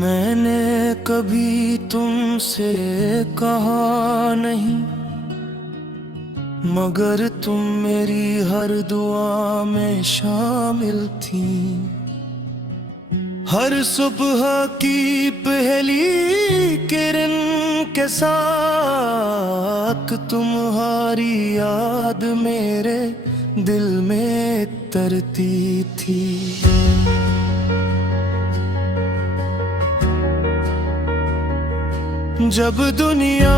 मैंने कभी तुमसे कहा नहीं, मगर तुम मेरी हर दुआ में शामिल थी। हर सुबह की पहली किरण के साथ तुम्हारी याद मेरे दिल में तरती थी। जब दुनिया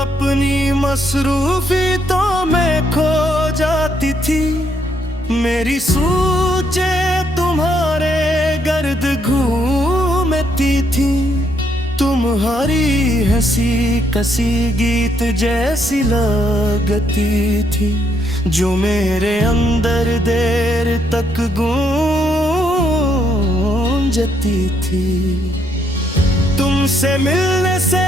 अपनी मसरूफियतों में खो जाती थी, मेरी सोचें तुम्हारे गर्द घूमती थी। तुम्हारी हंसी कसी गीत जैसी लगती थी, जो मेरे अंदर देर तक गूंजती थी। तुमसे मिलने से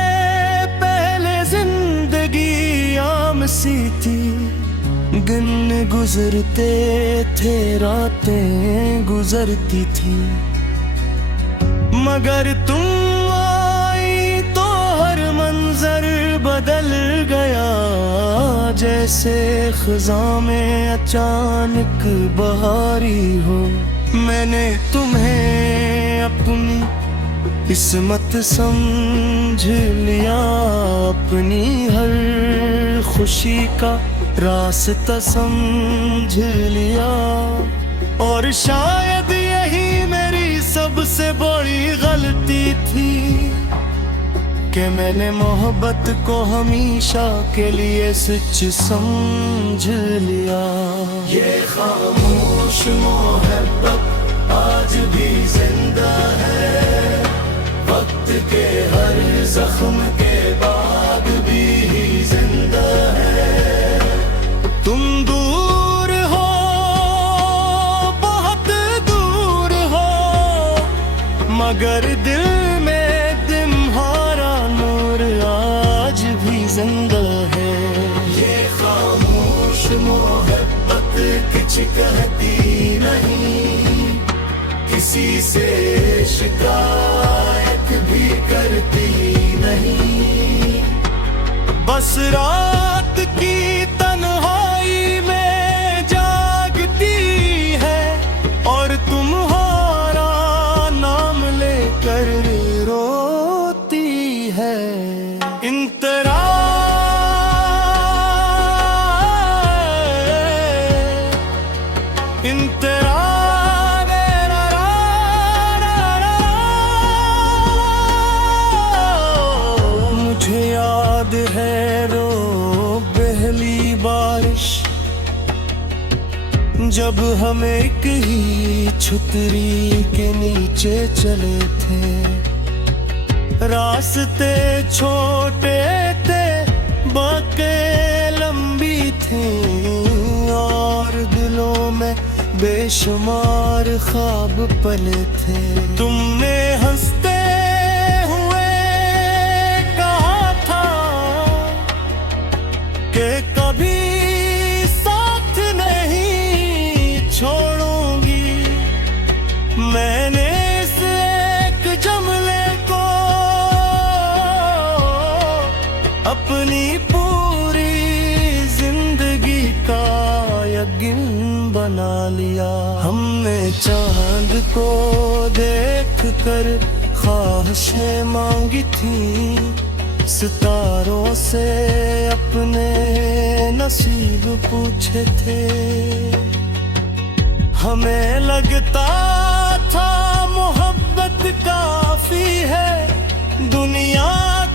पहले जिंदगी आम सी थी। दिन गुजरते थे, रातें गुजरती थी, मगर तुम आई तो हर मंजर बदल गया। जैसे खज़ां में अचानक बहारी हो, मैंने तुम्हें अपनी किस्मत समझ लिया। अपनी हर खुशी का रास्ता समझ लिया, और शायद यही मेरी सबसे बड़ी गलती थी कि मैंने मोहब्बत को हमेशा के लिए सच समझ लिया। ये खामोश मोहब्बत आज भी जिंदा है, वक्त के हर जख्म के बाद भी जिंदा है। तुम दूर हो, बहुत दूर हो, मगर दिल में तुम्हारा नूर आज भी जिंदा है। ये खामोश मोहब्बत कुछ कहती नहीं, किसी से शिकायत भी करती नहीं। बस रात की तन्हाई में जागती है, और तुम्हारा नाम लेकर रोती है। मुझे याद है रो पहली बारिश, जब हम एक ही छतरी के नीचे चले थे। रास्ते छोटे थे, बातें लंबी थी, और दिलों में बेशुमार ख्वाब पले थे। तुमने हंसते हुए कहा था कि कभी साथ नहीं छोड़ूंगी। मैंने इस एक जुमले को अपनी पूरी जिंदगी का यकीन बना लिया। हमने चांद को देख कर ख्वाहिशें मांगी थी, सितारों से अपने नसीब पूछे थे। हमें लगता था मोहब्बत काफी है, दुनिया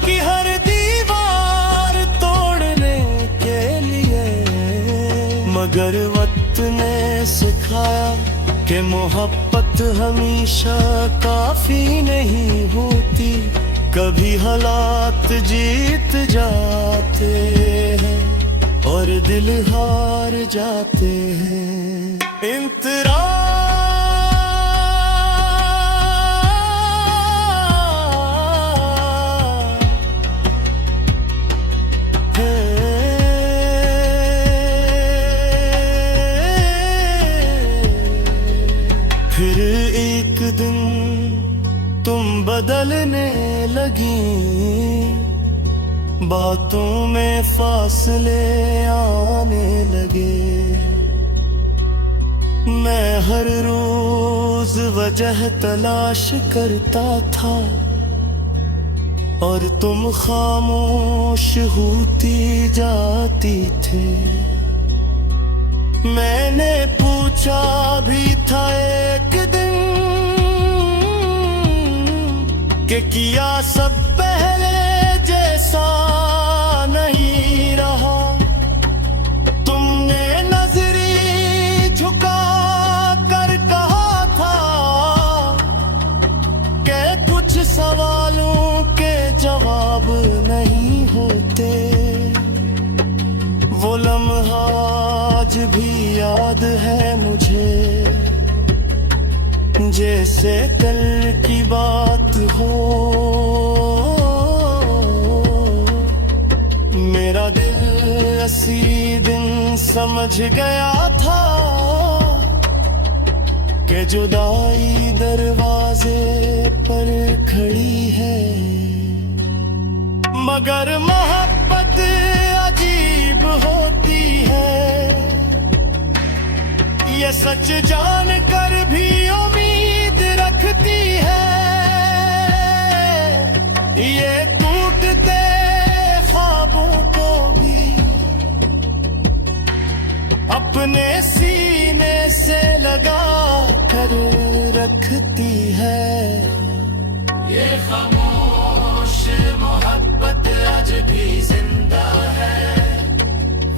की हर दीवार तोड़ने के लिए। मगर वक्त ने सिखाया कि मोहब्बत हमेशा काफी नहीं होती। कभी हालात जीत जाते हैं और दिल हार जाते हैं। इंतरा फिर एक दिन तुम बदलने लगी, बातों में फासले आने लगे। मैं हर रोज वजह तलाश करता था और तुम खामोश होती जाती थे। मैंने पूछा भी था एक दिन कि क्या सब पहले जैसा नहीं रहा। तुमने नजरी झुका कर कहा था कि कुछ सवालों के जवाब नहीं होते। वो लम्हा आज भी याद है मुझे, जैसे कल की बात हो। मेरा दिल उसी दिन समझ गया था कि जुदाई दरवाजे पर खड़ी है। मगर मोहब्बत अजीब होती है, ये सच जान कर भी उम्मीद रखती है। ये टूटते ख्वाबों को भी अपने सीने से लगा कर रखती है। ये खामोश मोहब्बत आज भी जिंदा है,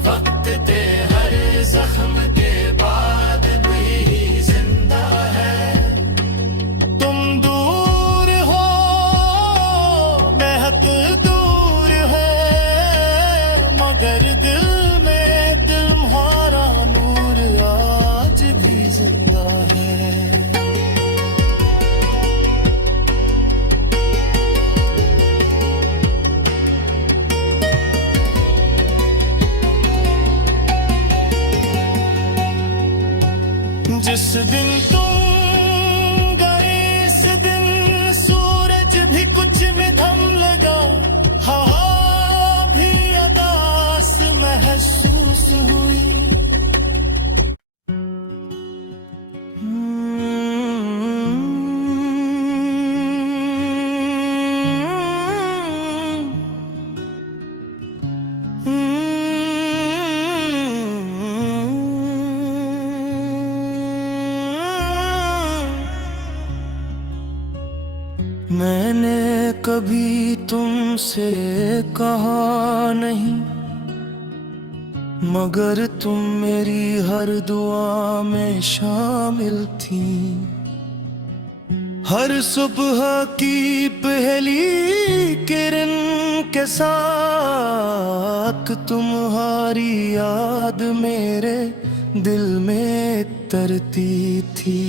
वक्त ते हर जख्म के बाद भी जिंदा है। तुम दूर हो, बेहद दूर है, मगर दिल में तुम्हारा नूर आज भी जिंदा है। जिस दिन तुम गए इस दिन सूरज भी कुछ में दम लगा, हवा भी अदास महसूस हुई। मैंने कभी तुमसे कहा नहीं, मगर तुम मेरी हर दुआ में शामिल थी। हर सुबह की पहली किरण के साथ तुम्हारी याद मेरे दिल में तरती थी।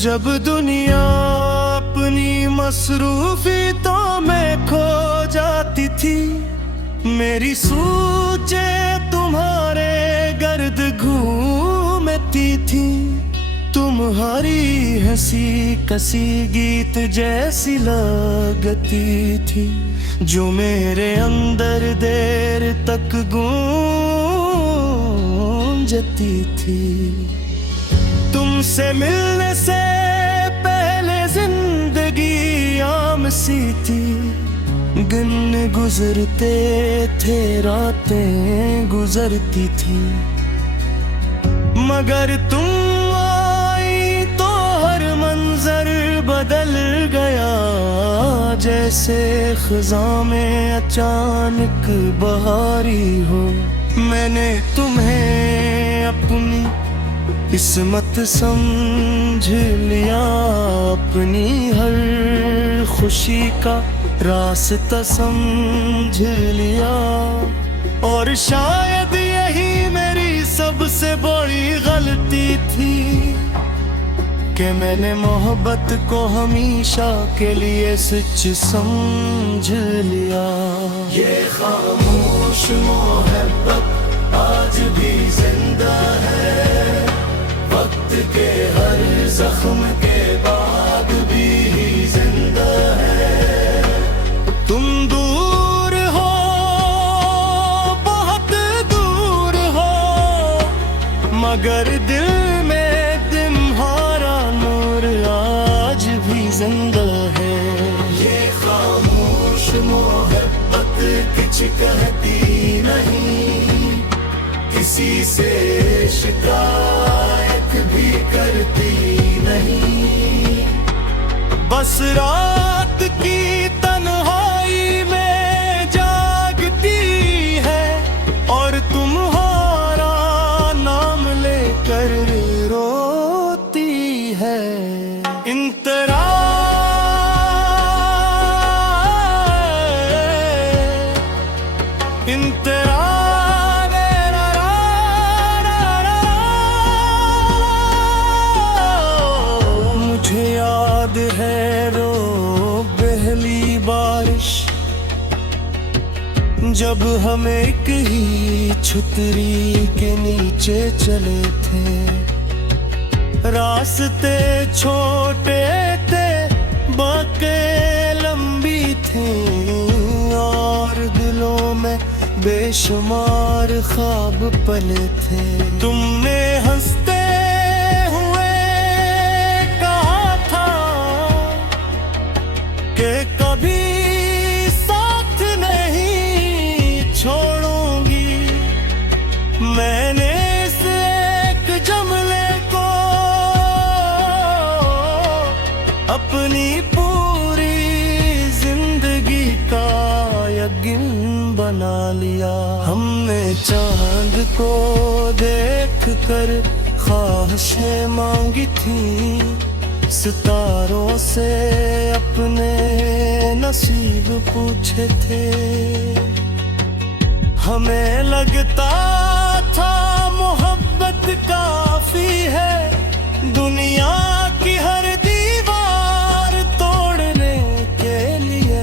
जब दुनिया अपनी मसरूफियतों में खो जाती थी, मेरी सोचें तुम्हारे गर्द घूमती थी। तुम्हारी हंसी कसी गीत जैसी लगती थी, जो मेरे अंदर देर तक गूंजती थी। तुमसे मिलने से पहले जिंदगी आम सी थी। दिन गुजरते थे, रातें गुजरती थी, मगर तुम आई तो हर मंजर बदल गया। जैसे खज़ां में अचानक बहारी हो, मैंने तुम्हें अपनी किस्मत समझ लिया। अपनी हर खुशी का रास्ता समझ लिया, और शायद यही मेरी सबसे बड़ी गलती थी कि मैंने मोहब्बत को हमेशा के लिए सच समझ लिया। ये खामोश मोहब्बत आज भी जिंदा है, के हर जख्म के बाद भी जिंदा है। तुम दूर हो, बहुत दूर हो, मगर दिल में तुम्हारा नूर आज भी जिंदा है। ये खामोश मोहब्बत कुछ कहती नहीं, किसी से शिकायत भी करती नहीं। बस रात की तन्हाई में जागती है और तुम्हारा नाम लेकर रोती है। इंतरा इंतरा मुझे याद है वो पहली बारिश, जब हम एक ही छतरी के नीचे चले थे। रास्ते छोटे थे, बातें लंबी थी और दिलों में बेशुमार ख्वाब पले थे। तुमने हंसते हुए कहा था कि कभी साथ नहीं छोड़ूंगी। मैंने इस एक जुमले को अपनी पूरी जिंदगी का यकीन बना लिया। हमने चांद को देख कर ख्वाहिशें मांगी थी, सितारों से अपने नसीब पूछे थे। हमें लगता था मोहब्बत काफी है दुनिया की हर दीवार तोड़ने के लिए,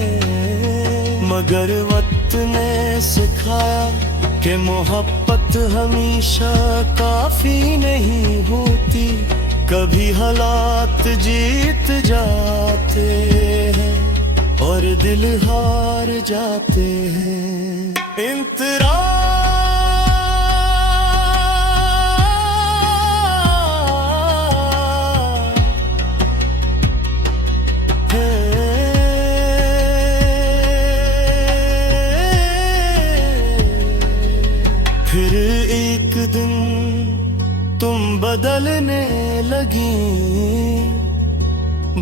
मगर वक्त ने सिखाया कि मोहब्बत हमेशा काफी नहीं होती। कभी हालात जीत जाते हैं और दिल हार जाते हैं। इंतरा फिर एक दिन तुम बदलने लगी,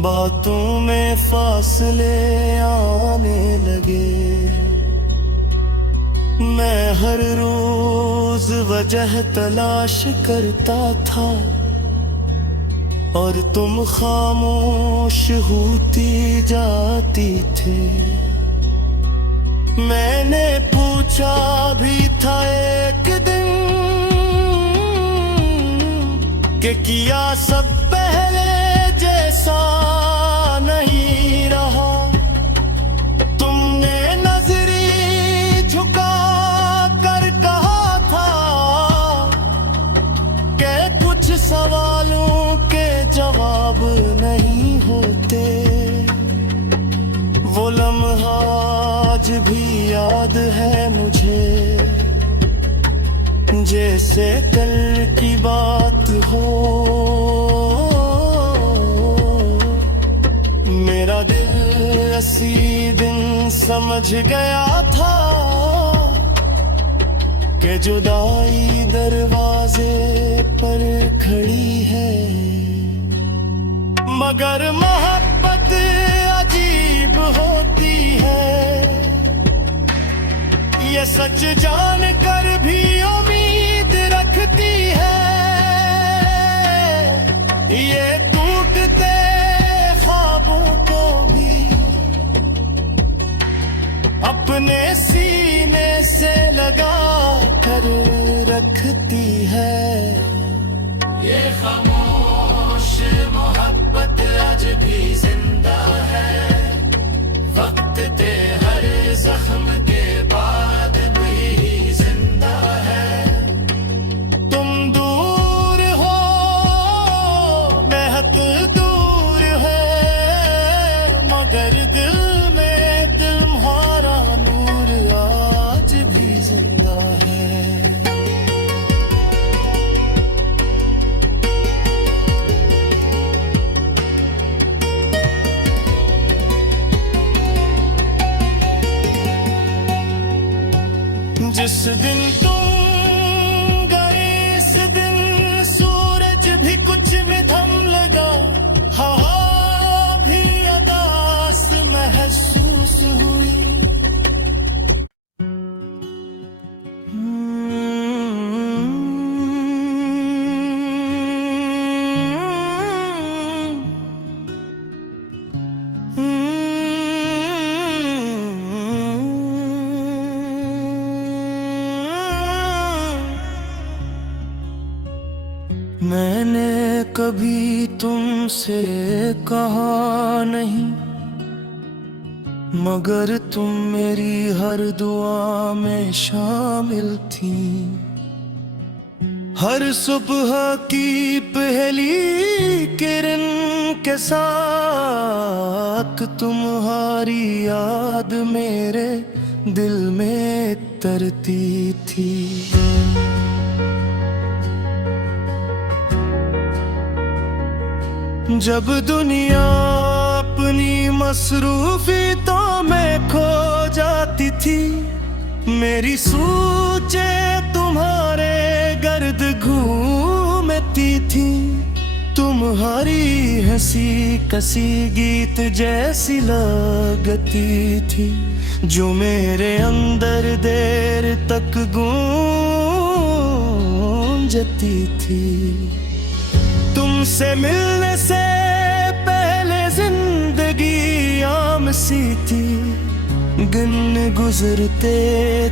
बातों में फासले आने लगे। मैं हर रोज वजह तलाश करता था और तुम खामोश होती जाती थी। मैंने पूछा भी था एक दिन कि क्या सब पहले जैसा नहीं रहा। तुमने नजरी झुका कर कहा था कि कुछ सवालों के जवाब नहीं होते। वो लम्हा आज भी याद है मुझे, जैसे कल की बात हो। मेरा दिल इसी दिन समझ गया था कि जुदाई दरवाजे पर खड़ी है, मगर मोहब्बत अजीब होती है। ये सच जान कर भी उम्मीद रखती है, ये टूटते ख्वाबों को भी अपने सीने से लगा कर रखती है। ये खामोश मोहब्बत आज भी जिंदा है, वक्त ते हर जख्म के बाद भी जिंदा है। तुम दूर हो, जिस दिन तुम गए इस दिन सूरज भी कुछ में थम लगा, हवा भी अदास महसूस हुई। मैंने कभी तुमसे कहा नहीं, मगर तुम मेरी हर दुआ में शामिल थी। हर सुबह की पहली किरण के साथ तुम्हारी याद मेरे दिल में तरती थी। जब दुनिया अपनी मसरूफियतों में खो जाती थी, मेरी सोचे तुम्हारे गर्द घूमती थी। तुम्हारी हंसी कसी गीत जैसी लगती थी, जो मेरे अंदर देर तक गूंजती थी। तुमसे मिलने से पहले जिंदगी आम सी थी। दिन गुजरते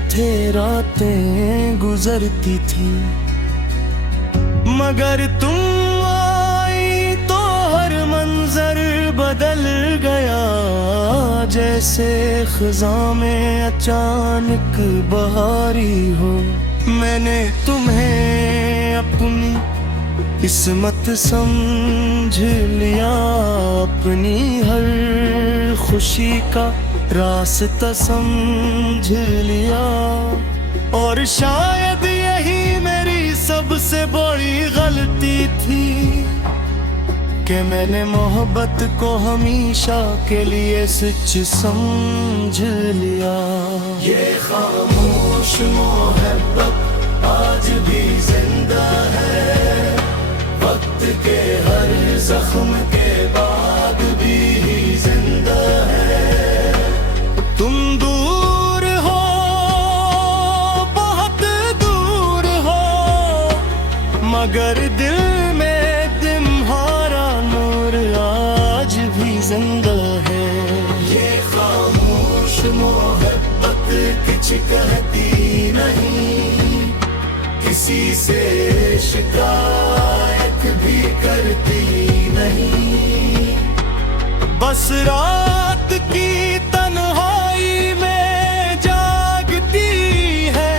थे, रातें गुजरती थी, मगर तुम आई तो हर मंजर बदल गया। जैसे खज़ां में अचानक बहारी हो, मैंने तुम्हें अपनी किस्मत समझ लिया। अपनी हर खुशी का रास्ता समझ लिया, और शायद यही मेरी सबसे बड़ी गलती थी कि मैंने मोहब्बत को हमेशा के लिए सच समझ लिया। ये खामोश मोहब्बत आज भी जिंदा है, वक्त के हर जख्म के बाद भी जिंदा है। तुम दूर हो, बहुत दूर हो, मगर दिल में तुम्हारा नूर आज भी जिंदा है। ये खामोश मोहब्बत कुछ कहती नहीं, किसी से शिकायत भी करती नहीं। बस रात की तन्हाई में जागती है,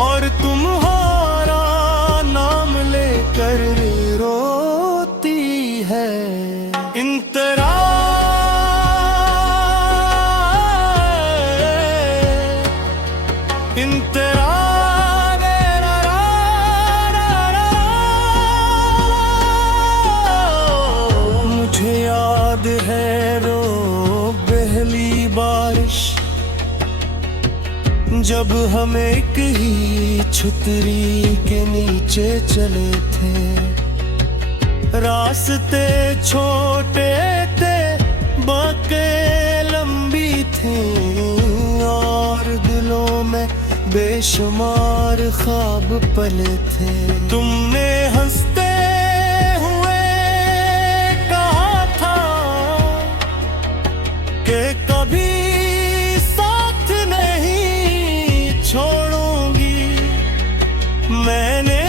और तुम्हारा नाम लेकर रोती है। मुझे याद है रो पहली बारिश, जब हम एक ही छतरी के नीचे चले थे। रास्ते छोटे थे, बातें लंबी थी, और दिलों में बेशुमार ख्वाब पले थे। तुमने हंसते हुए कहा था कि कभी साथ नहीं छोड़ूंगी। मैंने